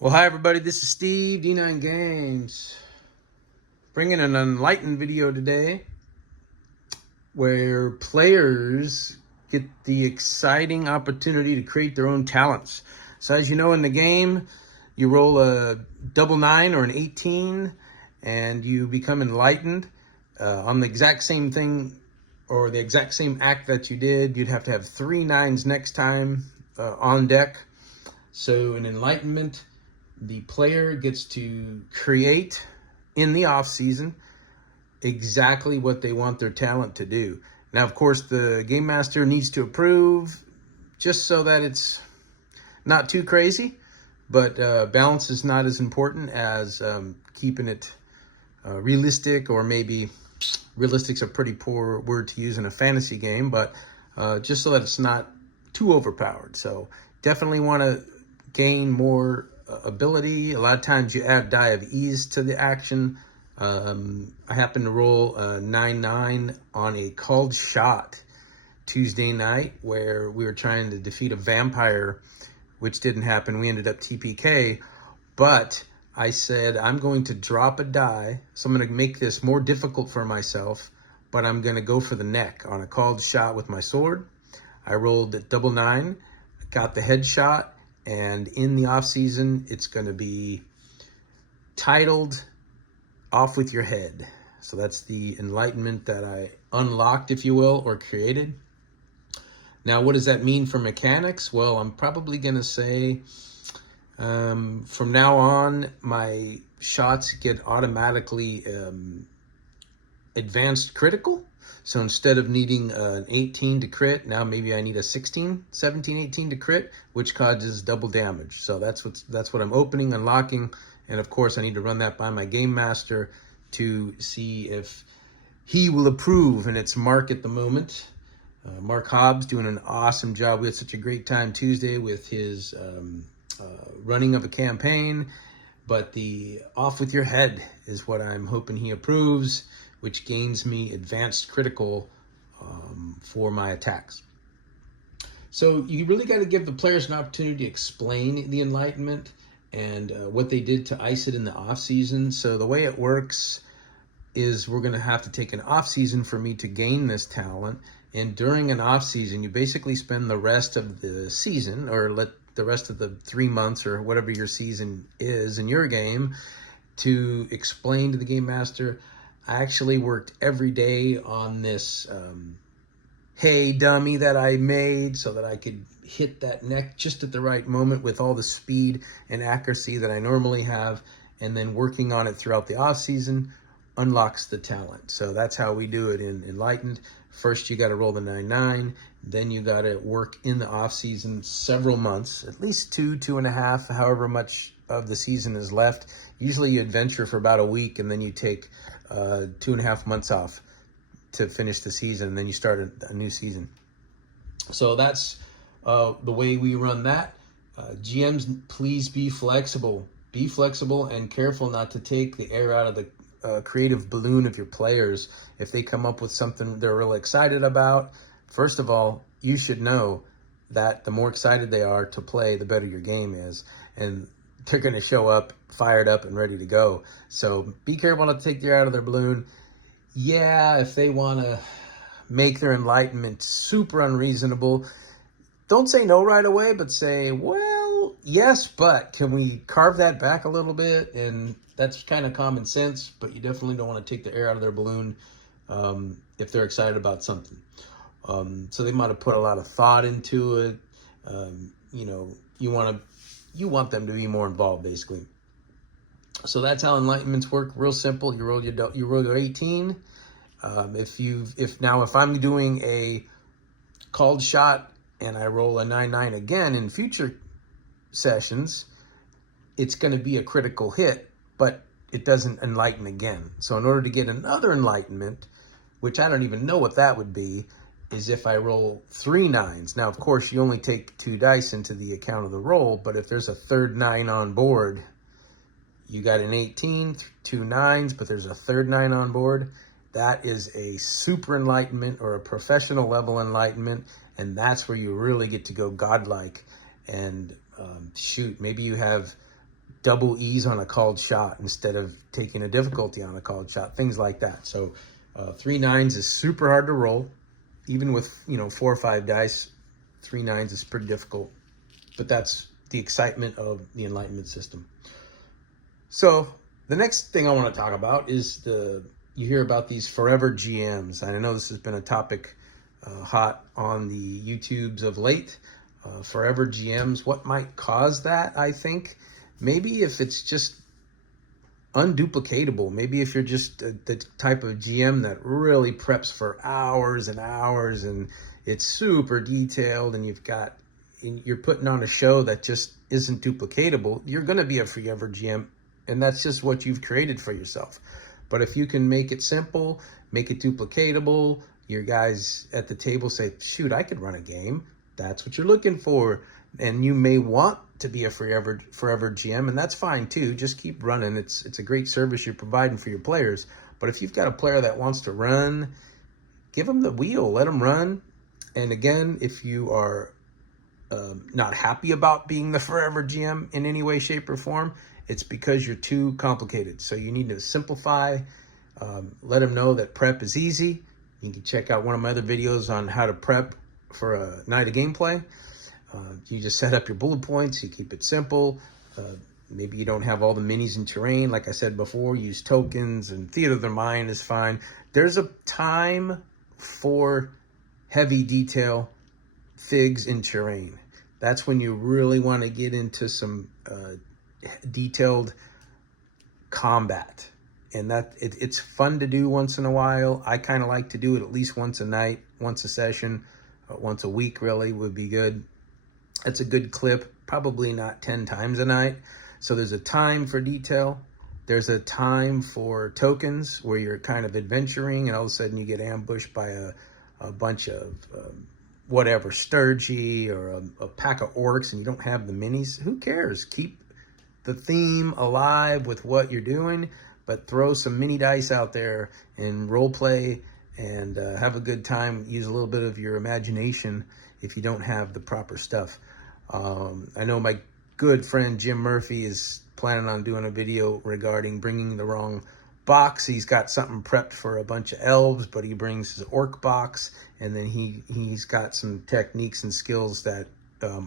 Well, hi everybody, this is Steve, D9 Games, bringing an enlightened video today where players get the exciting opportunity to create their own talents. So as you know, in the game, you roll a double 9 or an 18 and you become enlightened on the exact same thing or the exact same act that you did. You'd have to have 3 9s next time on deck. So an enlightenment, the player gets to create in the off season exactly what they want their talent to do. Now, of course, the game master needs to approve just so that it's not too crazy, but balance is not as important as keeping it realistic, or maybe realistic's a pretty poor word to use in a fantasy game, but just so that it's not too overpowered. So definitely want to gain more ability. A lot of times you add die of ease to the action. I happened to roll a 9-9 on a called shot Tuesday night where we were trying to defeat a vampire, which didn't happen. We ended up TPK, but I said, I'm going to drop a die, so I'm going to make this more difficult for myself, but I'm going to go for the neck on a called shot with my sword. I rolled at double 9, got the headshot, and in the off season, it's going to be titled Off With Your Head. So that's the enlightenment that I unlocked, if you will, or created. Now, what does that mean for mechanics? Well, I'm probably going to say from now on, my shots get automatically advanced critical. So instead of needing an 18 to crit, now maybe I need a 16, 17, 18 to crit, which causes double damage. So that's what I'm opening, unlocking, and of course I need to run that by my game master to see if he will approve. And it's Mark at the moment. Mark Hobbs doing an awesome job. We had such a great time Tuesday with his running of a campaign, but the off with your head is what I'm hoping he approves, which gains me advanced critical for my attacks. So you really got to give the players an opportunity to explain the enlightenment and what they did to ice it in the off season. So the way it works is we're going to have to take an off season for me to gain this talent. And during an off season, you basically spend the rest of the season, or let the rest of the 3 months or whatever your season is in your game, to explain to the game master, I actually worked every day on this hay dummy that I made so that I could hit that neck just at the right moment with all the speed and accuracy that I normally have, and then working on it throughout the off season unlocks the talent. So that's how we do it in Enlightened. First, you got to roll the 9-9. Then you got to work in the off season several months, at least 2.5, however much of the season is left. Usually you adventure for about a week and then you take 2.5 months off to finish the season, and then you start a new season. So that's the way we run that. GMs, please be flexible. Be flexible and careful not to take the air out of the creative balloon of your players. If they come up with something they're really excited about, first of all, you should know that the more excited they are to play, the better your game is. And they're going to show up fired up and ready to go. So be careful not to take the air out of their balloon. Yeah, if they want to make their enlightenment super unreasonable, don't say no right away, but say, well, yes, but can we carve that back a little bit? And that's kind of common sense, but you definitely don't want to take the air out of their balloon if they're excited about something. So they might have put a lot of thought into it. You want them to be more involved, basically. So that's how enlightenments work. Real simple. You roll your 18. If I'm doing a called shot and I roll a 9-9 again in future sessions, it's going to be a critical hit, but it doesn't enlighten again. So in order to get another enlightenment, which I don't even know what that would be, is if I roll 3 9s. Now, of course, you only take 2 dice into the account of the roll, but if there's a third 9 on board, you got an 18, 2 9s, but there's a third 9 on board, that is a super enlightenment or a professional level enlightenment, and that's where you really get to go godlike and shoot. Maybe you have double ease on a called shot instead of taking a difficulty on a called shot, things like that. So 3 9s is super hard to roll. Even with, 4 or 5 dice, 3 9s is pretty difficult. But that's the excitement of the Enlightenment system. So the next thing I want to talk about is you hear about these forever GMs. And I know this has been a topic hot on the YouTubes of late. Forever GMs, what might cause that? I think maybe if it's just unduplicatable, maybe if you're just the type of GM that really preps for hours and hours and it's super detailed and you're putting on a show that just isn't duplicatable, you're going to be a forever GM, and that's just what you've created for yourself. But if you can make it simple, make it duplicatable, your guys at the table say, shoot, I could run a game. That's what you're looking for. And you may want to be a forever GM, and that's fine too. Just keep running. It's a great service you're providing for your players. But if you've got a player that wants to run, give them the wheel, let them run. And again, if you are not happy about being the forever GM in any way, shape, or form, it's because you're too complicated. So you need to simplify. Let them know that prep is easy. You can check out one of my other videos on how to prep for a night of gameplay. You just set up your bullet points. You keep it simple. Maybe you don't have all the minis and terrain. Like I said before, use tokens, and theater of the mind is fine. There's a time for heavy detail, figs, and terrain. That's when you really want to get into some detailed combat. And it's fun to do once in a while. I kind of like to do it at least once a night, once a session, once a week really would be good. That's a good clip, probably not 10 times a night. So there's a time for detail. There's a time for tokens where you're kind of adventuring and all of a sudden you get ambushed by a bunch of whatever, Sturgy or a pack of orcs and you don't have the minis. Who cares? Keep the theme alive with what you're doing, but throw some mini dice out there and role play and have a good time. Use a little bit of your imagination if you don't have the proper stuff. I know my good friend Jim Murphy is planning on doing a video regarding bringing the wrong box. He's got something prepped for a bunch of elves, but he brings his orc box, and then he's got some techniques and skills that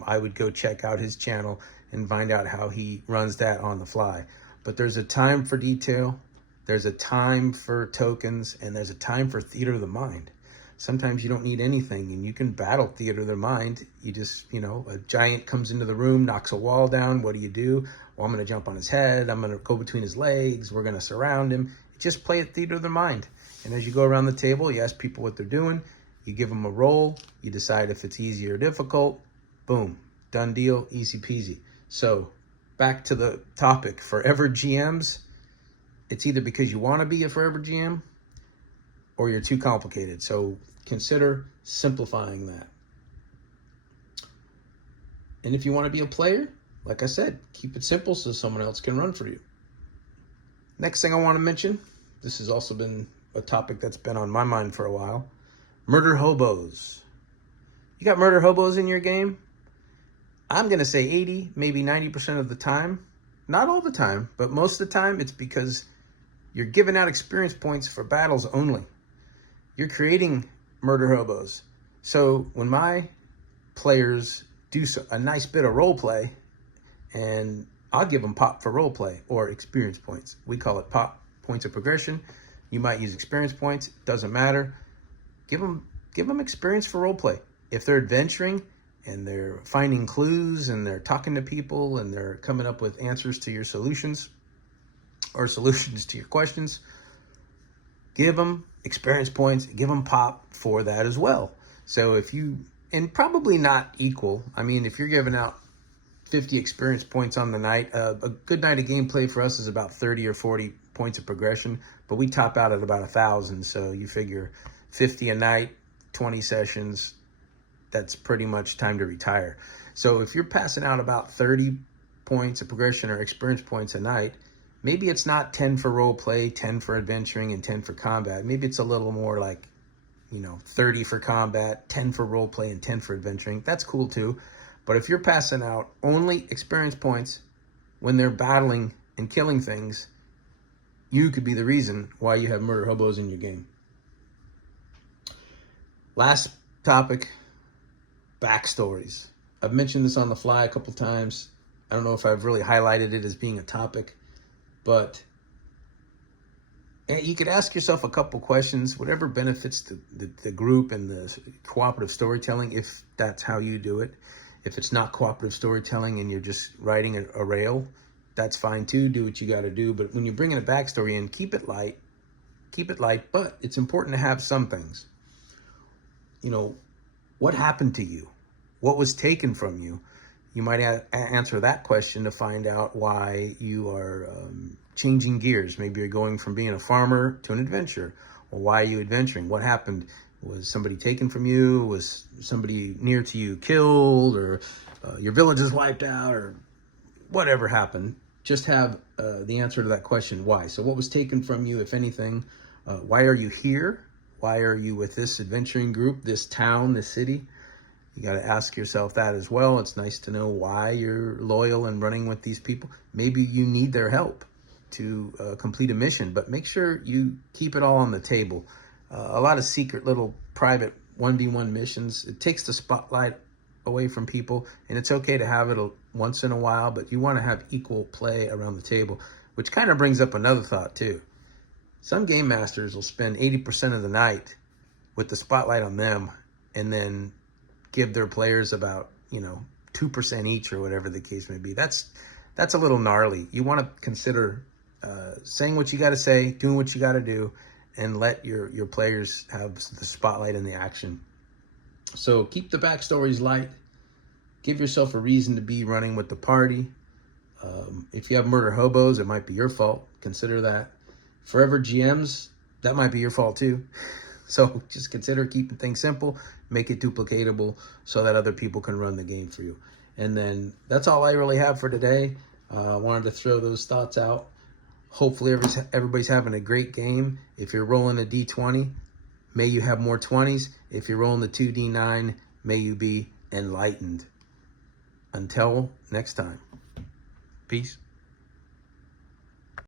I would go check out his channel and find out how he runs that on the fly. But there's a time for detail, there's a time for tokens, and there's a time for theater of the mind. Sometimes you don't need anything and you can battle theater of the mind. You just, a giant comes into the room, knocks a wall down. What do? Well, I'm going to jump on his head. I'm going to go between his legs. We're going to surround him. Just play at theater of the mind. And as you go around the table, you ask people what they're doing. You give them a roll. You decide if it's easy or difficult. Boom. Done deal. Easy peasy. So back to the topic. Forever GMs, it's either because you want to be a forever GM or you're too complicated. So consider simplifying that. And if you want to be a player, like I said, keep it simple so someone else can run for you. Next thing I want to mention, this has also been a topic that's been on my mind for a while. Murder hobos. You got murder hobos in your game? I'm going to say 80, maybe 90% of the time. Not all the time, but most of the time it's because you're giving out experience points for battles only. You're creating murder hobos. So when my players do a nice bit of role play, and I'll give them pop for role play or experience points. We call it pop, points of progression. You might use experience points, doesn't matter. Give them experience for role play. If they're adventuring and they're finding clues and they're talking to people and they're coming up with answers to your solutions or solutions to your questions, give them experience points, give them pop for that as well. So and probably not equal. I mean, if you're giving out 50 experience points on the night, a good night of gameplay for us is about 30 or 40 points of progression, but we top out at about 1,000. So you figure 50 a night, 20 sessions, that's pretty much time to retire. So if you're passing out about 30 points of progression or experience points a night, maybe it's not 10 for role play, 10 for adventuring, and 10 for combat. Maybe it's a little more like, 30 for combat, 10 for role play, and 10 for adventuring. That's cool too. But if you're passing out only experience points when they're battling and killing things, you could be the reason why you have murder hobos in your game. Last topic, backstories. I've mentioned this on the fly a couple times. I don't know if I've really highlighted it as being a topic, but you could ask yourself a couple questions, whatever benefits the group and the cooperative storytelling, if that's how you do it. If it's not cooperative storytelling and you're just writing a rail, that's fine too. Do what you got to do. But when you're bringing a backstory in, keep it light, but it's important to have some things. You know, what happened to you? What was taken from you? You might answer that question to find out why you are changing gears. Maybe you're going from being a farmer to an adventurer. Or why are you adventuring? What happened? Was somebody taken from you? Was somebody near to you killed? Or your village is wiped out? Or whatever happened? Just have the answer to that question, why. So what was taken from you, if anything? Why are you here? Why are you with this adventuring group, this town, this city? You got to ask yourself that as well. It's nice to know why you're loyal and running with these people. Maybe you need their help to complete a mission, but make sure you keep it all on the table. A lot of secret little private 1v1 missions, it takes the spotlight away from people, and it's okay to have it once in a while, but you want to have equal play around the table, which kind of brings up another thought too. Some game masters will spend 80% of the night with the spotlight on them and then give their players about 2% each or whatever the case may be. That's a little gnarly. You want to consider saying what you got to say, doing what you got to do, and let your players have the spotlight and the action. So keep the backstories light. Give yourself a reason to be running with the party. If you have murder hobos, it might be your fault. Consider that. Forever GMs, that might be your fault too. So just consider keeping things simple, make it duplicatable so that other people can run the game for you. And then that's all I really have for today. I wanted to throw those thoughts out. Hopefully everybody's having a great game. If you're rolling a D20, may you have more 20s. If you're rolling the 2D9, may you be enlightened. Until next time, peace.